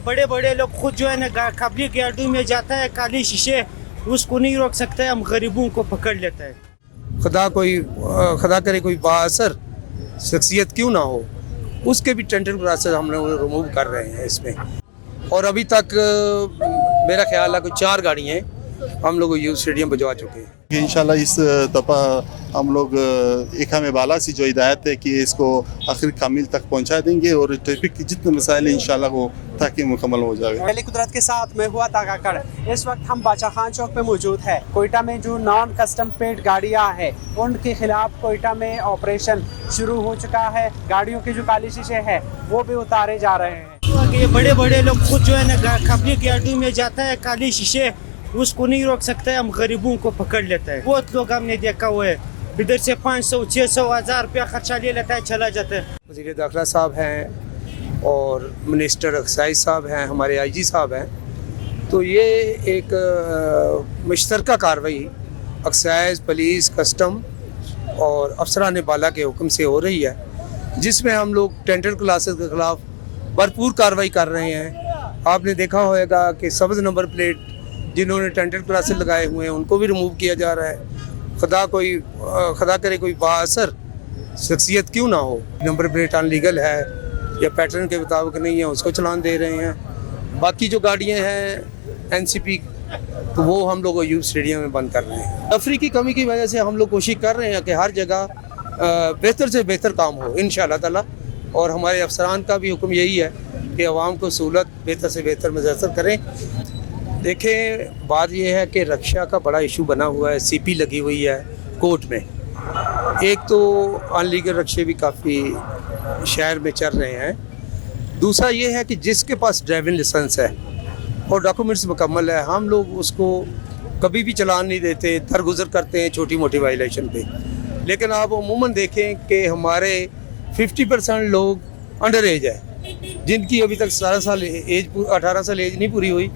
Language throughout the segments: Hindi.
बड़े बड़े लोग खुद जो है ना कबली गाड़ी में जाता है, काली शीशे उसको नहीं रोक सकता है, हम गरीबों को पकड़ लेता है। खुदा करे कोई बाअसर शख्सियत क्यों ना हो, उसके भी टेंडर क्लासेस हम लोग रिमूव कर रहे हैं इसमें। और अभी तक मेरा ख्याल है कोई 4 गाड़ियाँ हम लोग यूथ स्टेडियम भिजवा चुके हैं। इंशाल्लाह इस दफ़ा हम लोग एक हमें बाला से जो हिदायत है कि इसको आखिर कामिल तक पहुंचा देंगे और ट्रैफिक के जितने मसाइल हैं इंशाल्लाह वो ताकि मुकम्मल हो जाए। पहले कुदरत के साथ मैं हुआ ताकाकड़। इस वक्त हम बादशाह खान चौक पे मौजूद है। कोयटा में जो नॉन कस्टम पेड गाड़ियाँ हैं उनके खिलाफ कोयटा में ऑपरेशन शुरू हो चुका है। गाड़ियों के जो काली शीशे है वो भी उतारे जा रहे हैं। ये बड़े बड़े लोग खुद जो है ना कबली गाड़ी में जाता है, काली शीशे उसको नहीं रोक सकता है, हम गरीबों को पकड़ लेता है। बहुत लोग हमने देखा हुआ है, इधर से 500, 600, 1000 रुपया खर्चा ले लेता है, चला जाता है। वज़ीर दाखिला साहब हैं और मिनिस्टर एक्साइज साहब हैं, हमारे आईजी साहब हैं। तो ये एक मुश्तरका कार्रवाई एक्साइज, पुलिस, कस्टम और अफसरान बाला के हुक्म से हो रही है, जिसमें हम लोग टेंडर क्लासेस के ख़िलाफ़ भरपूर कार्रवाई कर रहे हैं। आपने देखा होगा कि सब्ज़ नंबर प्लेट जिन्होंने टेंडर क्लासेस लगाए हुए हैं उनको भी रिमूव किया जा रहा है। खुदा करे कोई बाअसर शख्सियत क्यों ना हो, नंबर प्लेट अनलीगल है या पैटर्न के मुताबिक नहीं है उसको चलान दे रहे हैं। बाकी जो गाड़ियां हैं एनसीपी तो वो हम लोग यूथ स्टेडियम में बंद कर रहे हैं। तफरी की कमी की वजह से हम लोग कोशिश कर रहे हैं कि हर जगह बेहतर से बेहतर काम हो इंशाअल्लाह ताला। और हमारे अफसरान का भी हुक्म यही है कि आवाम को सहूलत बेहतर से बेहतर मुयस्सर करें। देखें, बात यह है कि रक्षा का बड़ा इशू बना हुआ है, सीपी लगी हुई है कोर्ट में। एक तो अनलीगल रक्षे भी काफ़ी शहर में चल रहे हैं। दूसरा ये है कि जिसके पास ड्राइविंग लाइसेंस है और डॉक्यूमेंट्स मुकम्मल है, हम लोग उसको कभी भी चलान नहीं देते, दरगुजर करते हैं छोटी मोटी वायलेशन पे। लेकिन आप अमूमन देखें कि हमारे 50% लोग अंडर एज है, जिनकी अभी तक 18 साल एज नहीं पूरी हुई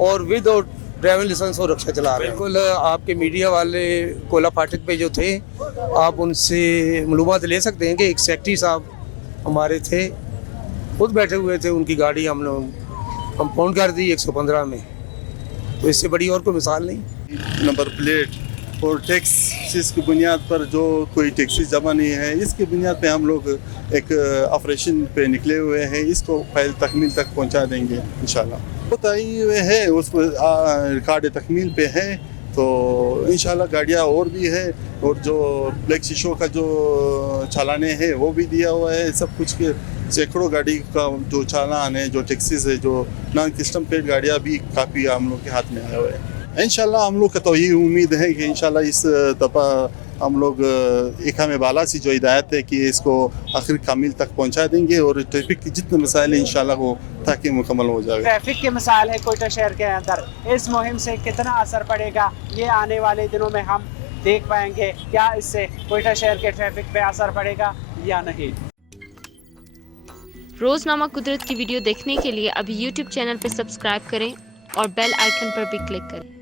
और विदाउट ड्राइविंग लाइसेंस और रक्षा चला रहे हैं। बिल्कुल, आपके मीडिया वाले कोला फाटक पे जो थे, आप उनसे मालूमात ले सकते हैं कि एक सेक्रेटरी साहब हमारे थे, खुद बैठे हुए थे, उनकी गाड़ी हम लोग कंपाउंड कर दी 115 में। तो इससे बड़ी और कोई मिसाल नहीं। नंबर प्लेट और टैक्स की बुनियाद पर जो कोई टैक्सी जमा नहीं है, इसकी बुनियाद पे हम लोग एक ऑपरेशन पे निकले हुए हैं। इसको फाइल तकमील तक पहुंचा देंगे इंशाल्लाह। वो तय है, उस पर रिकॉर्ड तकमील पे है, तो इंशाल्लाह गाड़ियाँ और भी है और जो ब्लैक शीशों का जो चालाने हैं वो भी दिया हुआ है। सब कुछ के सैकड़ों गाड़ी का जो चालान है, जो टैक्सीज है, जो नॉन कस्टम पेड गाड़ियाँ भी काफ़ी हम लोग के हाथ में आए हुए हैं। इंशाल्लाह हम लोग का तो यही उम्मीद है कि इंशाल्लाह इस दफ़ा हम लोग एक हमें बाला से जो हिदायत है कि इसको आखिर कामिल तक पहुंचा देंगे और ट्रैफिक के जितने मसाइल हैं इंशाल्लाह वो ताकि मुकम्मल हो जाए। ट्रैफिक के मसाइल है कोयटा शहर के अंदर, इस मुहिम से कितना असर पड़ेगा ये आने वाले दिनों में हम देख पाएंगे। क्या इससे कोयटा शहर के ट्रैफिक पे असर पड़ेगा या नहीं। रोजनामा कुदरत की वीडियो देखने के लिए अभी YouTube चैनल पर सब्सक्राइब करें और बेल आइकन पर भी क्लिक करें।